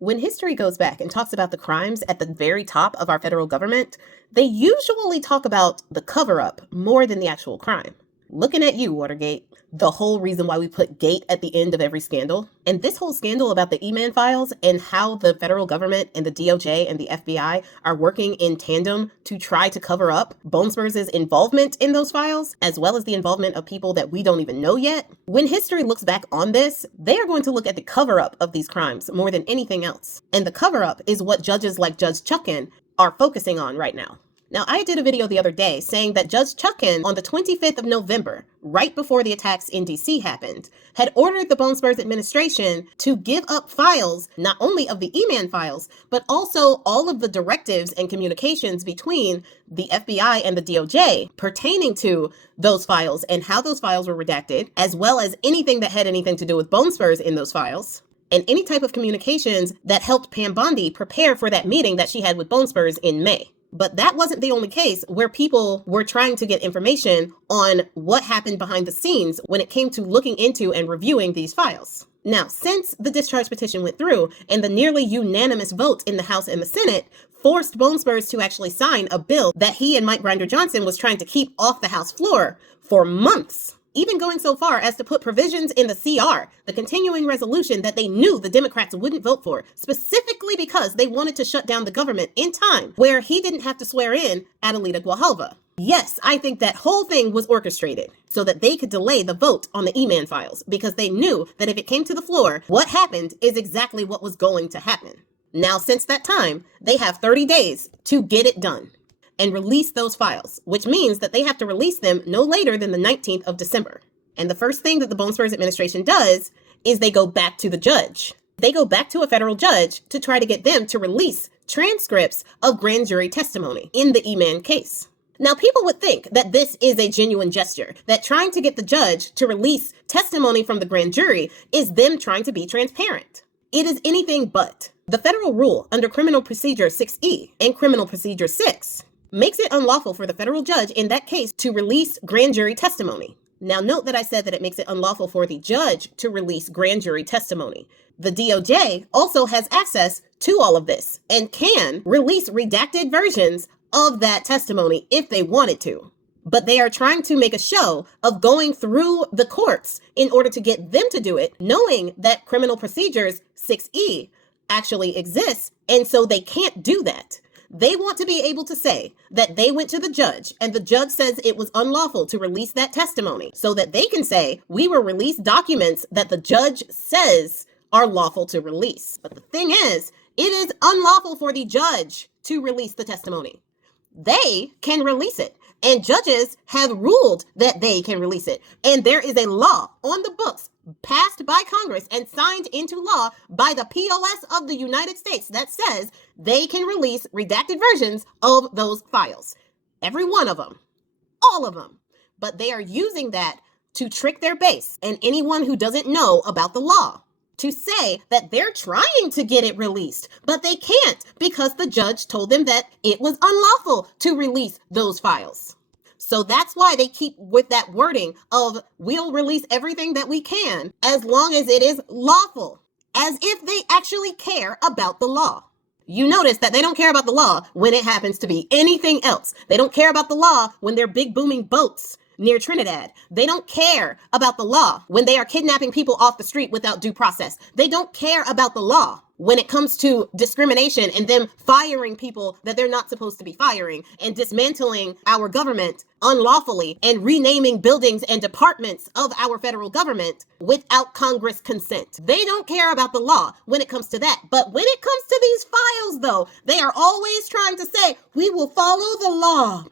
When history goes back and talks about the crimes at the very top of our federal government, they usually talk about the cover-up more than the actual crime. Looking at you, Watergate. The whole reason why we put gate at the end of every scandal. And this whole scandal about the E-Man files and how the federal government and the DOJ and the FBI are working in tandem to try to cover up Bonespurs' involvement in those files, as well as the involvement of people that we don't even know yet. When history looks back on this, they are going to look at the cover-up of these crimes more than anything else. And the cover-up is what judges like Judge Chutkan are focusing on right now. Now, I did a video the other day saying that Judge Chutkan, on the 25th of November, right before the attacks in DC happened, had ordered the Bonespurs administration to give up files, not only of the E-Man files, but also all of the directives and communications between the FBI and the DOJ pertaining to those files and how those files were redacted, as well as anything that had anything to do with Bonespurs in those files, and any type of communications that helped Pam Bondi prepare for that meeting that she had with Bonespurs in May. But that wasn't the only case where people were trying to get information on what happened behind the scenes when it came to looking into and reviewing these files. Now, since the discharge petition went through and the nearly unanimous votes in the House and the Senate forced Bonespurs to actually sign a bill that he and Mike Grinder Johnson was trying to keep off the House floor for months, even going so far as to put provisions in the CR, the continuing resolution that they knew the Democrats wouldn't vote for, specifically because they wanted to shut down the government in time, where he didn't have to swear in Adelita Guajalva. Yes, I think that whole thing was orchestrated so that they could delay the vote on the E-Man files, because they knew that if it came to the floor, what happened is exactly what was going to happen. Now, since that time, they have 30 days to get it done and release those files, which means that they have to release them no later than the 19th of December. And the first thing that the Bonespurs administration does is they go back to the judge. They go back to a federal judge to try to get them to release transcripts of grand jury testimony in the E-Man case. Now, people would think that this is a genuine gesture, that trying to get the judge to release testimony from the grand jury is them trying to be transparent. It is anything but. The federal rule under Criminal Procedure 6E and Criminal Procedure 6 makes it unlawful for the federal judge in that case to release grand jury testimony. Now, note that I said that it makes it unlawful for the judge to release grand jury testimony. The DOJ also has access to all of this and can release redacted versions of that testimony if they wanted to. But they are trying to make a show of going through the courts in order to get them to do it, knowing that Criminal Procedures 6E actually exists, and so they can't do that. They want to be able to say that they went to the judge and the judge says it was unlawful to release that testimony, so that they can say we will release documents that the judge says are lawful to release. But the thing is, it is unlawful for the judge to release the testimony. They can release it, and judges have ruled that they can release it. And there is a law on the books passed by Congress and signed into law by the POS of the United States that says they can release redacted versions of those files. Every one of them. All of them. But they are using that to trick their base and anyone who doesn't know about the law, to say that they're trying to get it released, but they can't because the judge told them that it was unlawful to release those files. So that's why they keep with that wording of we'll release everything that we can as long as it is lawful, as if they actually care about the law. You notice that they don't care about the law when it happens to be anything else. They don't care about the law when they're big booming boats near Trinidad. They don't care about the law when they are kidnapping people off the street without due process. They don't care about the law when it comes to discrimination and them firing people that they're not supposed to be firing and dismantling our government unlawfully and renaming buildings and departments of our federal government without Congress consent. They don't care about the law when it comes to that. But when it comes to these files, though, they are always trying to say, we will follow the law.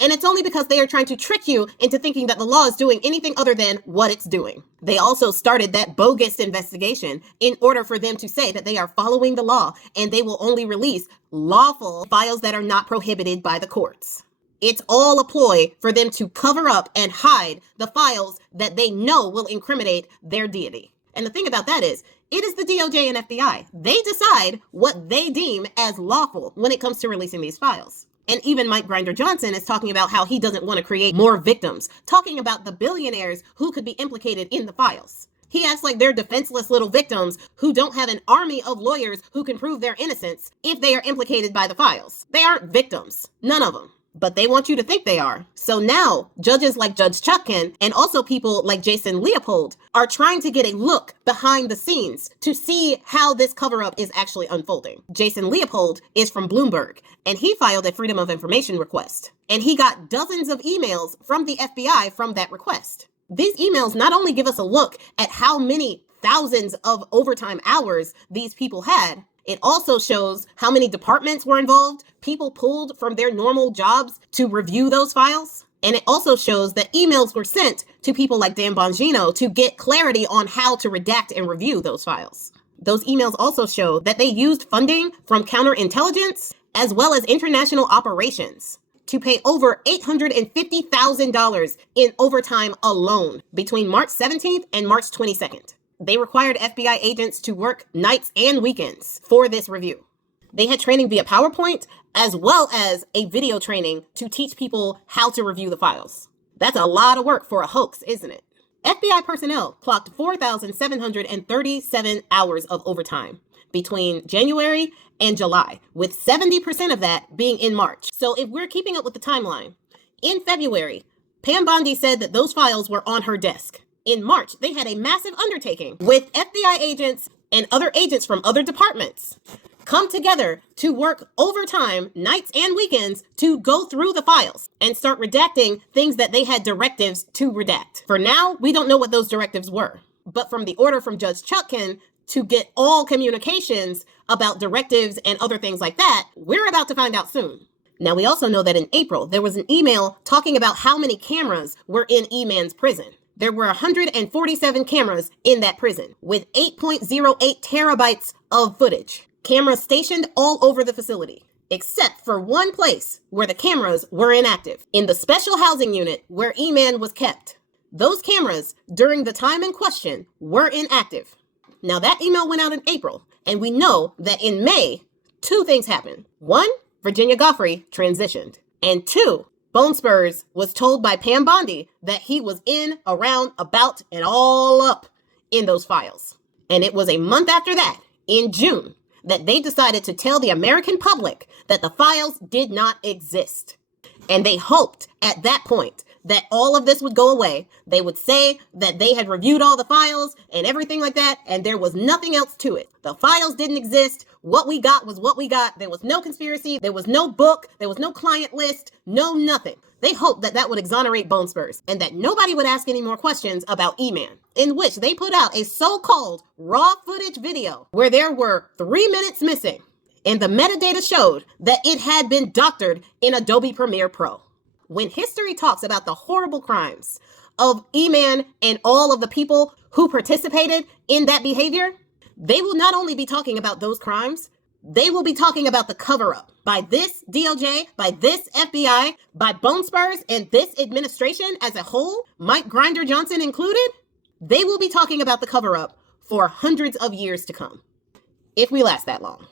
And it's only because they are trying to trick you into thinking that the law is doing anything other than what it's doing. They also started that bogus investigation in order for them to say that they are following the law and they will only release lawful files that are not prohibited by the courts. It's all a ploy for them to cover up and hide the files that they know will incriminate their deity. And the thing about that is, it is the DOJ and FBI. They decide what they deem as lawful when it comes to releasing these files. And even Mike Grinder Johnson is talking about how he doesn't want to create more victims, talking about the billionaires who could be implicated in the files. He acts like they're defenseless little victims who don't have an army of lawyers who can prove their innocence if they are implicated by the files. They aren't victims. None of them. But they want you to think they are. So now, judges like Judge Chutkan and also people like Jason Leopold are trying to get a look behind the scenes to see how this cover-up is actually unfolding. Jason Leopold is from Bloomberg, and he filed a Freedom of Information request. And he got dozens of emails from the FBI from that request. These emails not only give us a look at how many thousands of overtime hours these people had, it also shows how many departments were involved, people pulled from their normal jobs to review those files. And it also shows that emails were sent to people like Dan Bongino to get clarity on how to redact and review those files. Those emails also show that they used funding from counterintelligence as well as international operations to pay over $850,000 in overtime alone between March 17th and March 22nd. They required FBI agents to work nights and weekends for this review. They had training via PowerPoint as well as a video training to teach people how to review the files. That's a lot of work for a hoax, isn't it? FBI personnel clocked 4,737 hours of overtime between January and July, with 70% of that being in March. So if we're keeping up with the timeline, in February, Pam Bondi said that those files were on her desk. In March, they had a massive undertaking with FBI agents and other agents from other departments come together to work overtime, nights and weekends, to go through the files and start redacting things that they had directives to redact. For now, we don't know what those directives were. But from the order from Judge Chutkan to get all communications about directives and other things like that, we're about to find out soon. Now, we also know that in April, there was an email talking about how many cameras were in E-Man's prison. There were 147 cameras in that prison with 8.08 terabytes of footage. Cameras stationed all over the facility, except for one place where the cameras were inactive, in the special housing unit where E-Man was kept. Those cameras, during the time in question, were inactive. Now, that email went out in April, and we know that in May, two things happened. One, Virginia Goffrey transitioned. And two, Bone Spurs was told by Pam Bondi that he was in, around, about, and all up in those files. And it was a month after that, in June, that they decided to tell the American public that the files did not exist. And they hoped at that point that all of this would go away. They would say that they had reviewed all the files and everything like that, and there was nothing else to it. The files didn't exist. What we got was what we got. There was no conspiracy. There was no book. There was no client list. No nothing. They hoped that that would exonerate Bone Spurs and that nobody would ask any more questions about E-Man, in which they put out a so-called raw footage video where there were 3 minutes missing. And the metadata showed that it had been doctored in Adobe Premiere Pro. When history talks about the horrible crimes of E-Man and all of the people who participated in that behavior, they will not only be talking about those crimes, they will be talking about the cover-up by this DOJ, by this FBI, by Bone Spurs, and this administration as a whole, Mike Grinder Johnson included. They will be talking about the cover-up for hundreds of years to come, if we last that long.